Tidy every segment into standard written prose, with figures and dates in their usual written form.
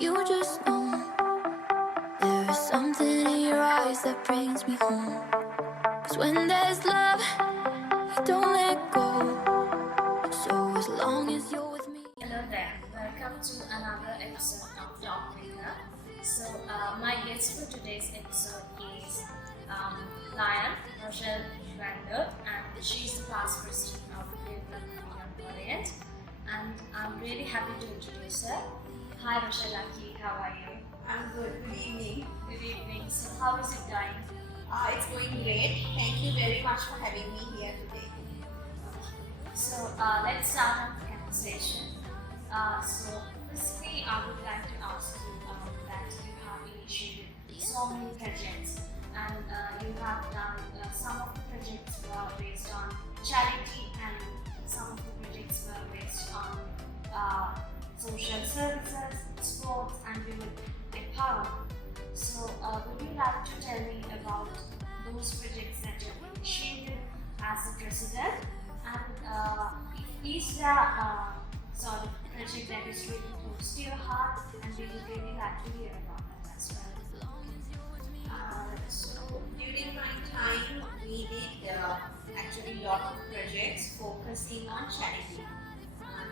you just know there is something in your eyes that brings me home. 'Cause when there's love, you don't let go. So as long as you're with me. Hello there, welcome to another episode of Talk with Her. My guest for today's episode is Lion Rochelle Randall, and she's the past president of Cleveland Freedom Orient. And I'm really happy to introduce her. Hi Rochelle, how are you? I'm good. Good evening. Good evening. So, how is it going? It's going great. Thank you very much for having me here today. So, let's start our conversation. Firstly, I would like to ask you that you have initiated so many projects, and you have done some of the projects were based on charity, and some of the projects were based on social services, sports, and women empowerment. So, would you like to tell me about those projects that you have initiated as a president? And is there sort of project that is really close to your heart, and we would really like to hear about that as well? So during my time, we did actually a lot of projects focusing on charity.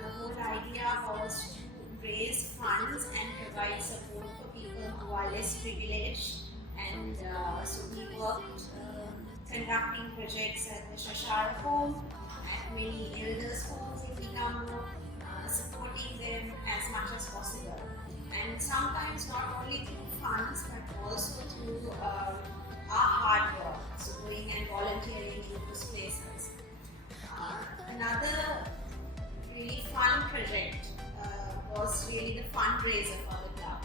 The whole idea was to raise funds and provide support for people who are less privileged. And so we worked conducting projects at the Shashara home, at many elders' homes in Nigambo, supporting them as much as possible. And sometimes not only through funds but also through our hard work, so going and volunteering in those places. Another really fun project was really the fundraiser for the club.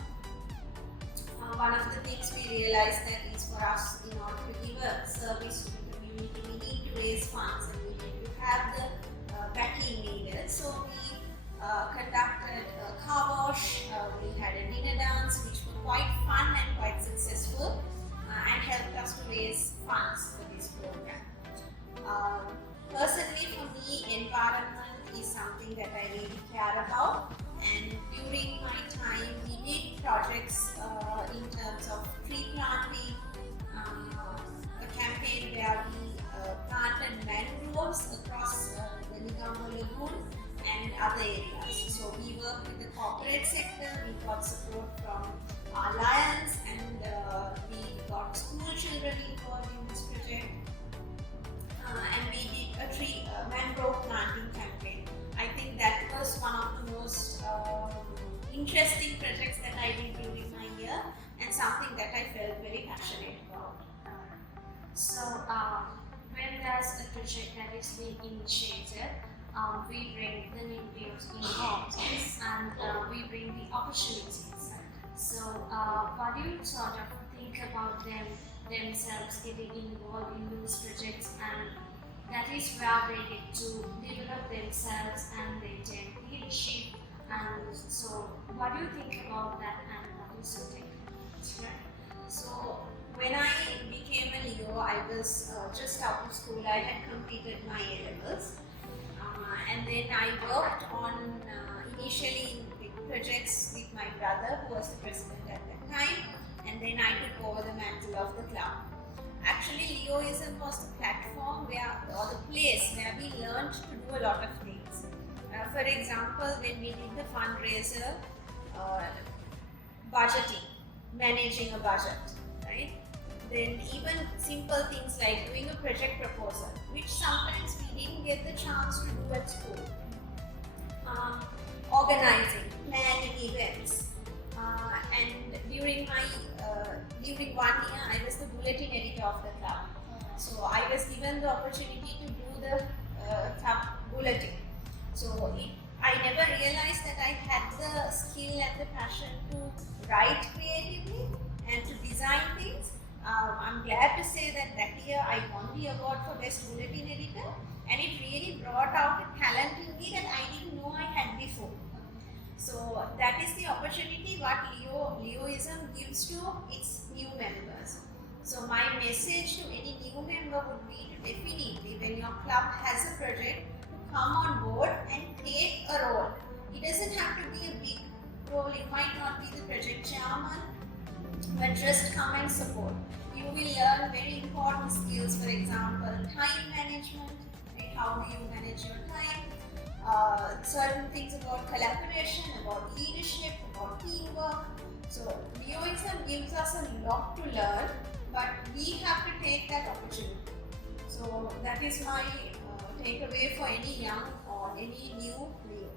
One of the things we realized that is for us, in order to give a service to the community, we need to raise funds and we need to have the backing needed. So we conducted a car wash, we had a dinner dance which was quite fun and quite successful and helped us to raise funds for this program. Personally for me, environment is something that I really care about, and during my time we did projects in terms of tree planting, a campaign where we planted mangroves across the Nigambo Lagoon and other areas. So we worked with the corporate sector, we got support from our Lions, and we got school children involved in this project. And we did a tree mangrove planting campaign. I think that was one of the most interesting projects that I did during my year, and something that I felt very passionate about. So, when there's a project that is being initiated, we bring the nucleus involved, and we bring the opportunities. So, what do you sort of think about themselves getting involved in those projects, and that is where they get to develop themselves and they take leadership? And so, what do you think about that, and what is your take? So when I became a Leo, I was just out of school. I had completed my A-levels, and then I worked on initially big projects with my brother, who was the president at that time, and then I took over the mantle of the club. Actually, Leoism was the platform or the place where we learned to do a lot of things. For example, when we did the fundraiser, budgeting, managing a budget, right? Then even simple things like doing a project proposal, which sometimes we didn't get the chance to do at school. Organizing, planning events, and during one year I was the bulletin editor of the club. So I was given the opportunity to do the club bulletin. So I never realized that I had the skill and the passion to write creatively and to design things. I'm glad to say that year I won the award for Best Bulletin Editor, and it really brought out a talent in me that I didn't know I had before. So that is the opportunity what Leoism gives to its new members. So my message to any new member would be to definitely, when your club has a project, to come on board and take a role. It doesn't have to be a big role. You might not be the project chairman, but just come and support. You will learn very important skills, for example, time management, right? How do you manage your time? Certain things about collaboration, about leadership, about teamwork. So Leoism gives us a lot to learn, but we have to take that opportunity. So that is my takeaway for any young or any new Leo.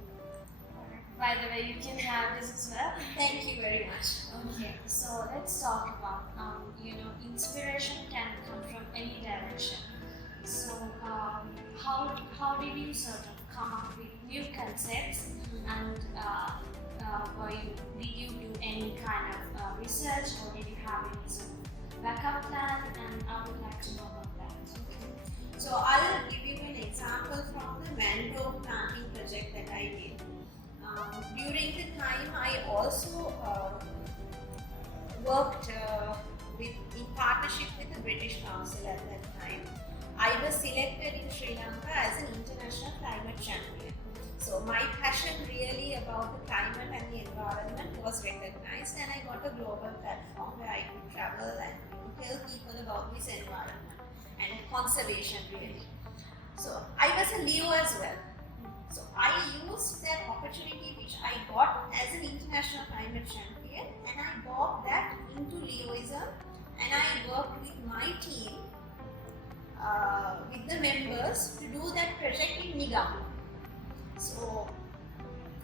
By the way, you can have this as well. Thank you very much. Okay, so let's talk about inspiration can come from any direction. So how did you sort of come up with new concepts, and did you do any kind of research, or did you have any sort of backup plan? And I would like to know about that. So I'll give you an example from the mangrove planting project that I did. During the time, I also worked in partnership with the British Council at that time. I was selected in Sri Lanka as an international climate champion. So my passion really about the climate and the environment was recognized, and I got a global platform where I could travel and tell people about this environment and conservation really. So I was a Leo as well. So I used that opportunity which I got as an international climate champion, and I got that into Leoism, and I worked with my team, with the members to do that project in Negombo. So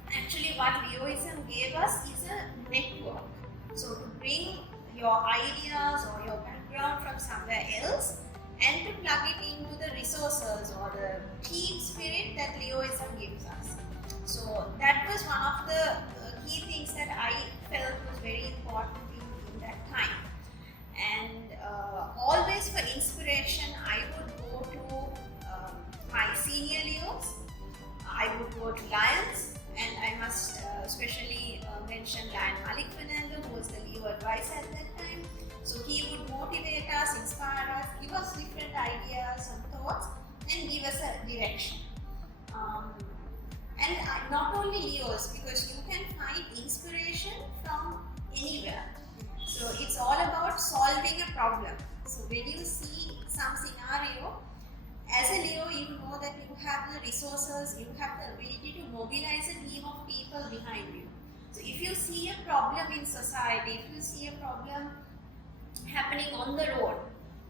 actually what Leoism gave us is a network. So to bring your ideas or your background from somewhere else and to plug it into the resources or the team spirit that Leoism gives us. So that was one of the key things that I felt was very important in that time. And always for inspiration, I would go to my senior Leos. I would go to Lions, and I must especially mention Lion Malik Fernando, who was the Leo advisor at that time. So he would motivate us, inspire us, give us different ideas and thoughts, and give us a direction. And not only Leos, because you can find inspiration from anywhere. So it's all about solving a problem. So when you see some scenario, as a Leo, you know that you have the resources, you have the ability to mobilize a team of people behind you. So if you see a problem in society, if you see a problem happening on the road,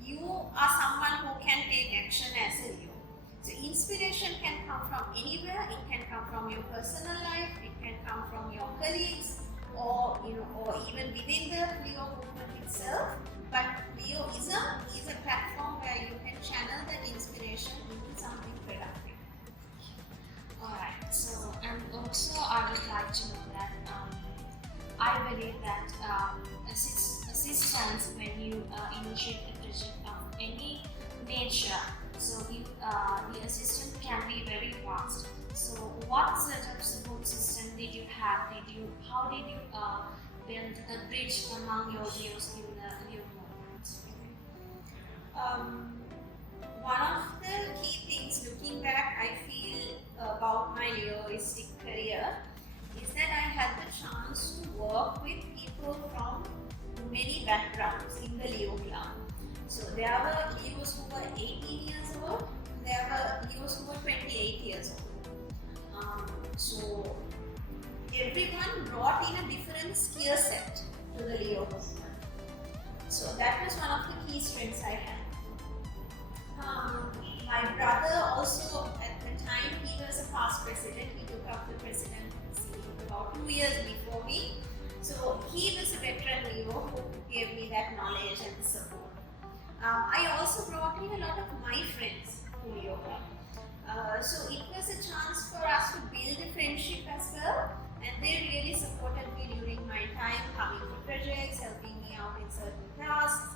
you are someone who can take action as a Leo. So inspiration can come from anywhere. It can come from your personal life, it can come from your colleagues, or even within the Leo movement itself. But Leoism is a platform where you can channel that inspiration into something productive. Alright, so and also I would like to know that I believe that assistance when you initiate a project of any nature, so the assistance can be very vast. So what sort of support system did you have? How did you build the bridge among your Leos in the Leo movement? One of the key things looking back, I feel about my Leoistic career is that I had the chance to work with people from many backgrounds in the Leo club. So there were Leos who were 18 years old, there were Leos who were 28 years old. So everyone brought in a different skill set to the Leo movement. So that was one of the key strengths I had. My brother also, at the time, he was a past president. He took up the presidency about 2 years before me. So he was a veteran Leo who gave me that knowledge and support. I also brought in a lot of my friends to Leo Club. So it was a chance for us to build a friendship as well, and they really supported me during my time coming to projects, helping me out in certain tasks,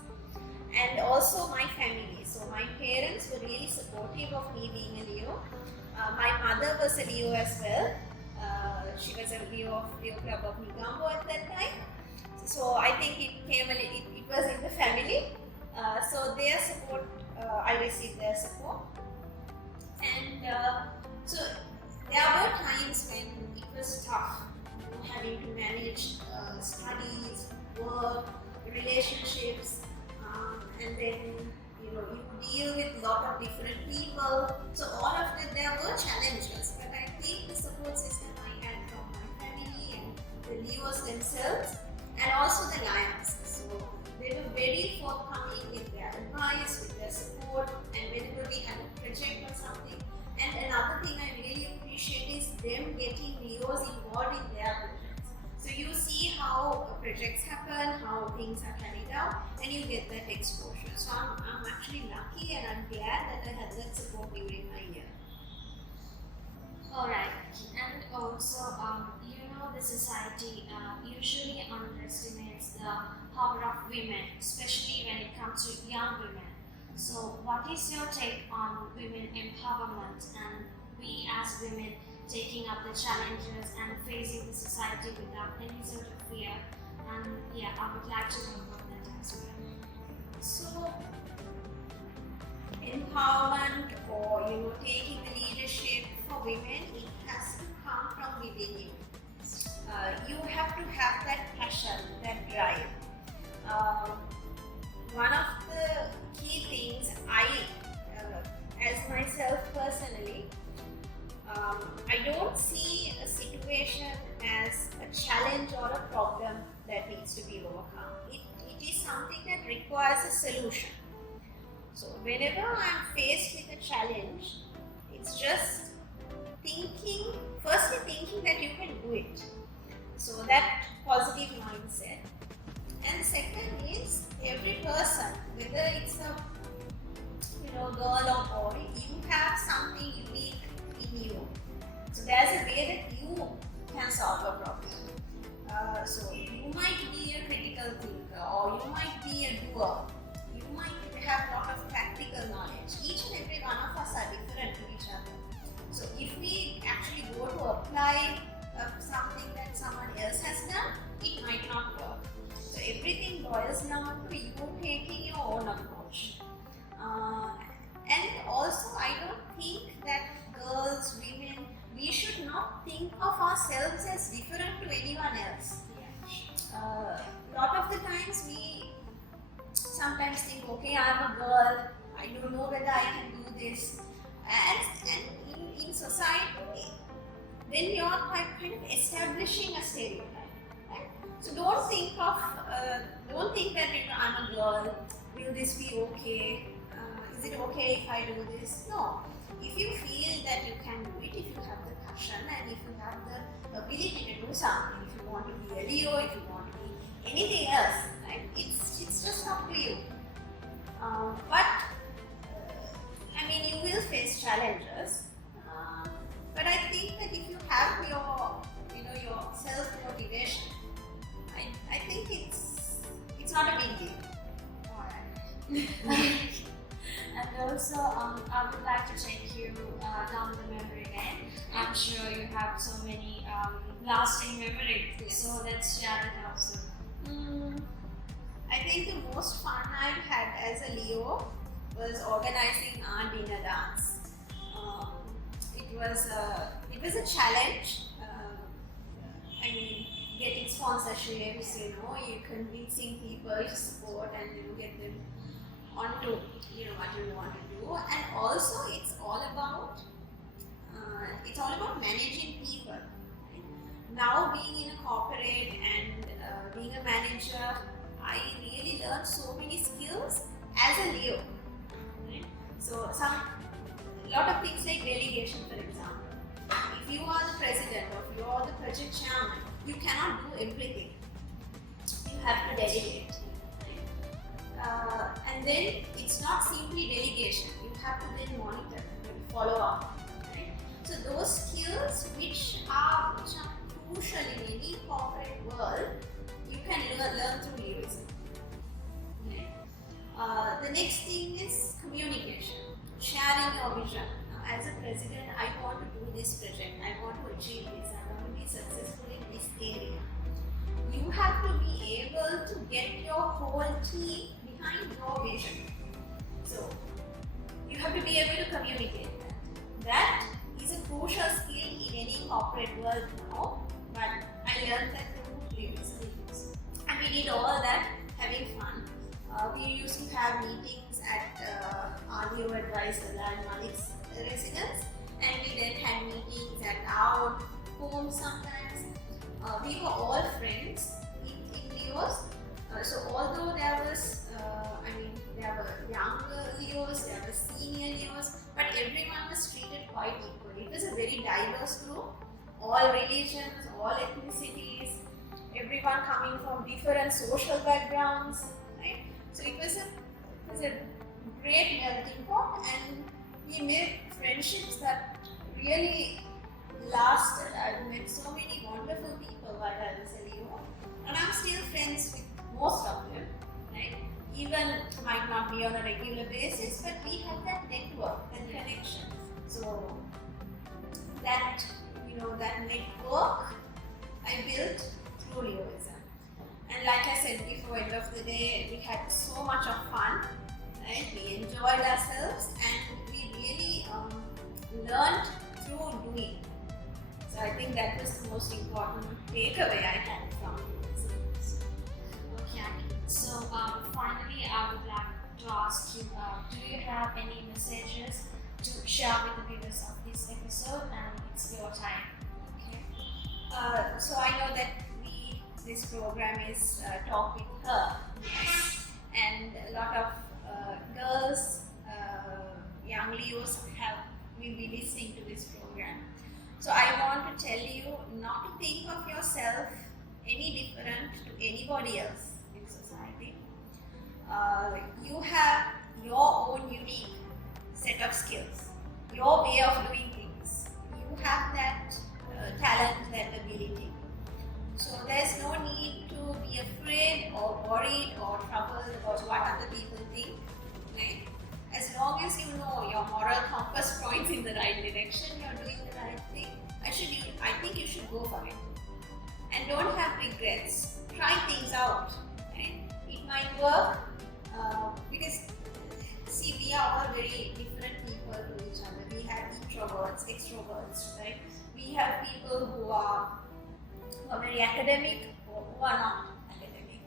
and also my family. So my parents were really supportive of me being a Leo. My mother was a Leo as well. She was a Leo of Leo Club of Negombo at that time. So I think it was in the family. So their support, I received their support. And so there were times when it was tough. having to manage studies, work, relationships, and then you deal with a lot of different people. So all of that, there were challenges, but I think the support system I had from my family and the Leos themselves, and also the Lions. So they were very forthcoming with their advice, with their support, and whenever we had a project or something. And another thing I really appreciate is them getting Leos involved in their projects. So you see how projects happen, how things are carried out, and you get that exposure. So I'm actually lucky, and I'm glad that I had that support during my year. Alright, and also, the society usually underestimates the power of women, especially when it comes to young women. So, what is your take on women empowerment and we as women taking up the challenges and facing the society without any sort of fear? And yeah, I would like to know about that as well. So empowerment or taking the leadership for women, it has to come from within you. You have to have that passion, that drive. One of the key things as myself personally, I don't see a situation as a challenge or a problem that needs to be overcome. It is something that requires a solution. So whenever I'm faced with a challenge, it's just firstly thinking that you can do it. So that positive mindset. And second is every person, whether it's a girl or boy, you have something unique in you. So there's a way that you can solve a problem. So you might be a critical thinker, or you might be a doer. You might have a lot of practical knowledge. Each and every one of us are different to each other. So if we actually go to apply something that someone else has done, it might not work. So everything boils down to you taking your own approach. And also, I don't think that girls, women, we should not think of ourselves as different to anyone else. A lot of the times we sometimes think, okay, I'm a girl, I don't know whether I can do this. And in society, then you're kind of establishing a stereotype. Right? So don't think that I'm a girl, will this be okay? Is it okay if I do this? No. If you feel that you can do it, if you have the passion and if you have the ability to do something, if you want to be a Leo, if you want to be anything else, right? It's just up to you. But I mean, you will face challenges. But I think that if you have your self-motivation, I think it's not a big deal. Alright. And also, I would like to take you down the memory lane. I'm sure you have so many lasting memories, so let's share it also. I think the most fun I've had as a Leo was organizing our dinner dance. It was a challenge. I mean, getting sponsorships, you convincing people to support and get them onto what you want to do. And also, it's all about managing people. Right? Now, being in a corporate and being a manager, I really learned so many skills as a Leo. Right? So a lot of things like delegation, for example. If you are the president or if you are the project chairman, you cannot do everything. You have to delegate. Right? And then it's not simply delegation. You have to then monitor, follow up. Right? So those skills which are crucial in any corporate world, you can learn through Leoism. Right? The next thing is communication, sharing your vision. As a president, I want to do this project, I want to achieve this, I want to be successful in this area. You have to be able to get your whole team behind your vision. So, you have to be able to communicate that. That is a crucial skill in any corporate world now, but I learned that from Leoism. And we did all that having fun. We used to have meetings at our Leo advisor Lal Malik's residence, and we then had meetings at our home sometimes. We were all friends in Leos. So although there was, there were younger Leos, there were senior Leos, but everyone was treated quite equally. It was a very diverse group, all religions, all ethnicities, everyone coming from different social backgrounds, right? So it was a great melting pot, and we made friendships that really lasted. I've met so many wonderful people while I was a Leo, and I'm still friends with most of them, right? Even might not be on a regular basis, but we have that network and connection. So that network I built through Leoism. And like I said before, end of the day, we had so much of fun, right? We enjoyed ourselves, and we really learned through doing. So I think that was the most important takeaway I had from Leoism. Okay. So finally, I would like to ask you, do you have any messages to share with the viewers of this episode? And it's your time. Okay. So I know that this program is Talk with Her, and a lot of girls, young Leos will be listening to this program. So I want to tell you not to think of yourself any different to anybody else in society. You have your own unique set of skills, your way of doing things. You have that talent, that ability. So there's no need to be afraid or worried or troubled about what other people think, right? As long as you know your moral compass points in the right direction, you're doing the right thing, I think you should go for it. And don't have regrets. Try things out, right? It might work because, see, we are all very different people to each other. We have introverts, extroverts, right? We have people who are very academic or who are not academic.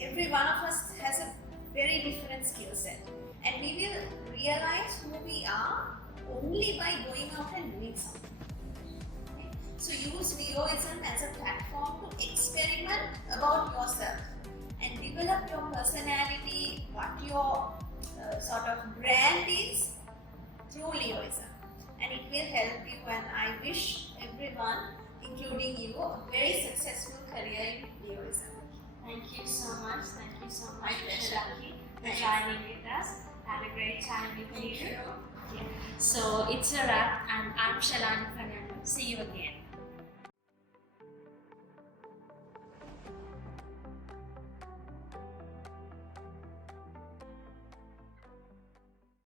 Every one of us has a very different skill set, and we will realize who we are only by going out and doing something. Okay? So use Leoism as a platform to experiment about yourself and develop your personality, what your sort of brand is through Leoism, and it will help you. And I wish everyone, including you, a very successful career in Leoism. Thank you so much. Thank you so much, My pleasure. Shalaki, for joining with us. Had a great time with you. Thank you. Yeah. So it's a wrap, and I'm Shalani Fernando. See you again.